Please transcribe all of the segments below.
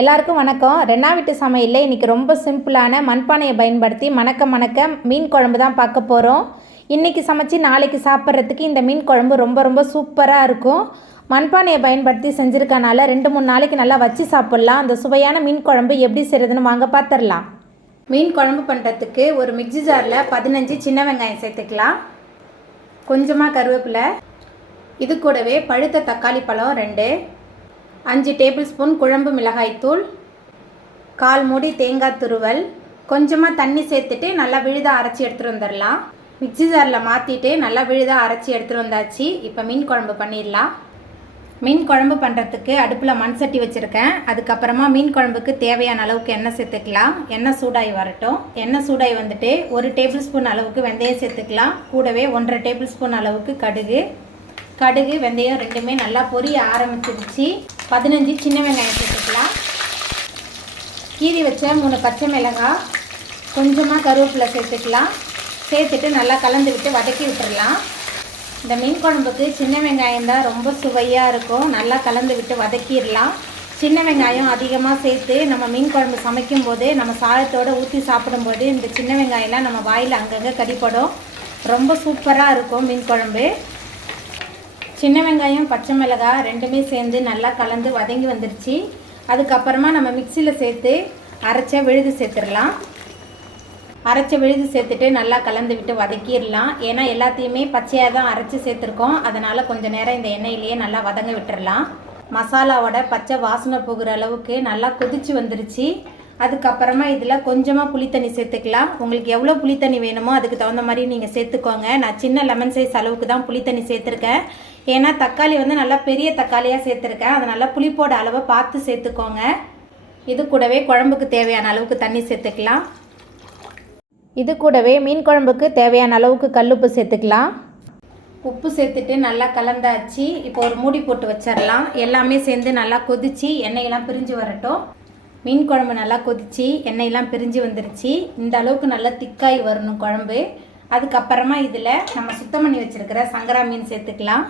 எல்லாருக்கும் வணக்கம். ரென்னா வீட்டு சமையலில் இன்றைக்கி ரொம்ப சிம்பிளான மண்பானையை பயன்படுத்தி மணக்க மீன் குழம்பு தான் பார்க்க போகிறோம். இன்றைக்கி சமைச்சு நாளைக்கு சாப்பிட்றதுக்கு இந்த மீன் குழம்பு ரொம்ப சூப்பராக இருக்கும். மண்பானையை பயன்படுத்தி செஞ்சுருக்கனால 2-3 நாளைக்கு நல்லா வச்சு சாப்பிட்லாம். அந்த சுவையான மீன் குழம்பு எப்படி செய்கிறதுன்னு வாங்க பார்த்துடலாம். மீன் குழம்பு பண்ணுறதுக்கு ஒரு மிக்ஸி ஜாரில் 15 சின்ன வெங்காயம் சேர்த்துக்கலாம். கொஞ்சமாக கருவேப்பிலை, இது கூடவே பழுத்த தக்காளி பழம் 2, 5 டேபிள் ஸ்பூன் குழம்பு மிளகாய்த்தூள், 1/4 மூடி தேங்காய் துருவல், கொஞ்சமாக தண்ணி சேர்த்துட்டு நல்லா விழுதாக அரைச்சி எடுத்துகிட்டு வந்துடலாம். மிக்ஸி ஜாரில் மாற்றிட்டு நல்லா விழுதாக அரைச்சி எடுத்துகிட்டு வந்தாச்சு. இப்போ மீன் குழம்பு பண்ணிடலாம். மீன் குழம்பு பண்ணுறதுக்கு அடுப்பில் மண் சட்டி வச்சுருக்கேன். அதுக்கப்புறமா மீன் குழம்புக்கு தேவையான அளவுக்கு எண்ணெய் சேர்த்துக்கலாம். எண்ணெய் சூடாகி வரட்டும். எண்ணெய் சூடாகி வந்துட்டு 1 டேபிள் ஸ்பூன் அளவுக்கு வெந்தயம் சேர்த்துக்கலாம். கூடவே 1/2 டேபிள் ஸ்பூன் அளவுக்கு கடுகு வெந்தயம் ரெண்டுமே நல்லா பொரிய ஆரம்பிச்சிருச்சு. 15 சின்ன வெங்காயம் சேர்த்துக்கலாம். கீரி வச்ச 3 பச்சை மிளகாய், கொஞ்சமாக கருவேப்பிலை சேர்த்துக்கலாம். சேர்த்துட்டு நல்லா கலந்து விட்டு வதக்கி விட்டுடலாம். இந்த மீன் குழம்புக்கு சின்ன வெங்காயம் தான் ரொம்ப சுவையாக இருக்கும். நல்லா கலந்து விட்டு வதக்கிடலாம். சின்ன வெங்காயம் அதிகமாக சேர்த்து நம்ம மீன் குழம்பு சமைக்கும் போது நம்ம சாதத்தோடு ஊற்றி சாப்பிடும்போது இந்த சின்ன வெங்காயம்லாம் நம்ம வாயில் அங்கங்கே கடிப்படும். ரொம்ப சூப்பராக இருக்கும் மீன் குழம்பு. சின்ன வெங்காயம் பச்சை மிளகாய் ரெண்டுமே சேர்ந்து நல்லா கலந்து வதங்கி வந்துருச்சு. அதுக்கப்புறமா நம்ம மிக்சியில் சேர்த்து அரைச்ச விழுது சேர்த்துடலாம். அரைச்ச விழுது சேர்த்துட்டு நல்லா கலந்து விட்டு வதக்கிடலாம். ஏன்னா எல்லாத்தையுமே பச்சையாக தான் அரைச்சி சேர்த்துருக்கோம். அதனால் கொஞ்சம் நேரம் இந்த எண்ணெயிலேயே நல்லா வதங்க விட்டுடலாம். மசாலாவோட பச்சை வாசனை போகிற அளவுக்கு நல்லா கொதிச்சு வந்துருச்சு. அதுக்கப்புறமா இதில் கொஞ்சமாக புளித்தண்ணி சேர்த்துக்கலாம். உங்களுக்கு எவ்வளோ புளித்தண்ணி வேணுமோ அதுக்கு தகுந்த மாதிரி நீங்கள் சேர்த்துக்கோங்க. நான் சின்ன லெமன் சைஸ் அளவுக்கு தான் புளித்தண்ணி சேர்த்துருக்கேன். ஏன்னா தக்காளி நல்லா பெரிய தக்காளியாக சேர்த்துருக்கேன். அதனால் புளிப்போட அளவை பார்த்து சேர்த்துக்கோங்க. இது கூடவே குழம்புக்கு தேவையான அளவுக்கு தண்ணி சேர்த்துக்கலாம். இது கூடவே மீன் குழம்புக்கு தேவையான அளவுக்கு கல்லுப்பு சேர்த்துக்கலாம். உப்பு சேர்த்துட்டு நல்லா கலந்தாச்சு. இப்போ ஒரு மூடி போட்டு வச்சிடலாம். எல்லாமே சேர்ந்து நல்லா கொதிச்சு எண்ணெயெல்லாம் பிரிஞ்சு வரட்டும். மீன் குழம்பு நல்லா கொதிச்சு எண்ணெயெல்லாம் பிரிஞ்சு வந்துருச்சு. இந்த அளவுக்கு நல்லா திக்காய் வரணும் குழம்பு. அதுக்கப்புறமா இதில் நம்ம சுத்தம் பண்ணி வச்சுருக்கிற சங்கரா மீன் சேர்த்துக்கலாம்.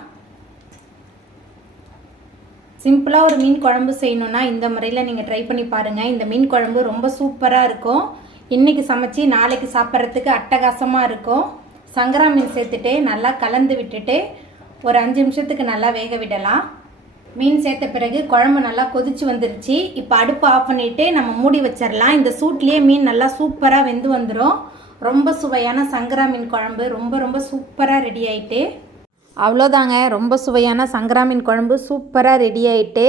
சிம்பிளாக ஒரு மீன் குழம்பு செய்யணுன்னா இந்த முறையில் நீங்கள் ட்ரை பண்ணி பாருங்கள். இந்த மீன் குழம்பு ரொம்ப சூப்பராக இருக்கும். இன்றைக்கி சமைச்சு நாளைக்கு சாப்பிட்றதுக்கு அட்டகாசமாக இருக்கும். சங்கரா மீன் சேர்த்துட்டு நல்லா கலந்து விட்டுட்டு ஒரு 5 நிமிஷத்துக்கு நல்லா வேக விடலாம். மீன் சேர்த்த பிறகு குழம்பு நல்லா கொதிச்சு வந்துருச்சு. இப்போ அடுப்பு ஆஃப் பண்ணிவிட்டு நம்ம மூடி வச்சிடலாம். இந்த சூட்லேயே மீன் நல்லா சூப்பராக வெந்து வந்துடும். ரொம்ப சுவையான சங்கரா மீன் குழம்பு ரொம்ப சூப்பராக ரெடி ஆகிட்டு. அவ்வளோதாங்க, ரொம்ப சுவையான சங்கரா மீன் குழம்பு சூப்பராக ரெடி ஆகிட்டு.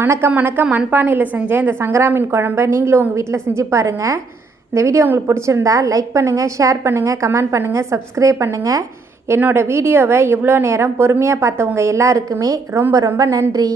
மணக்க மண்பானையில் செஞ்ச இந்த சங்கரா மீன் குழம்பை நீங்களும் உங்கள் வீட்டில் செஞ்சு பாருங்கள். இந்த வீடியோ உங்களுக்கு பிடிச்சிருந்தா லைக் பண்ணுங்கள், ஷேர் பண்ணுங்கள், கமெண்ட் பண்ணுங்கள், சப்ஸ்கிரைப் பண்ணுங்கள். என்னோடய வீடியோவை இவ்வளோ நேரம் பொறுமையாக பார்த்தவங்க எல்லாருக்குமே ரொம்ப நன்றி.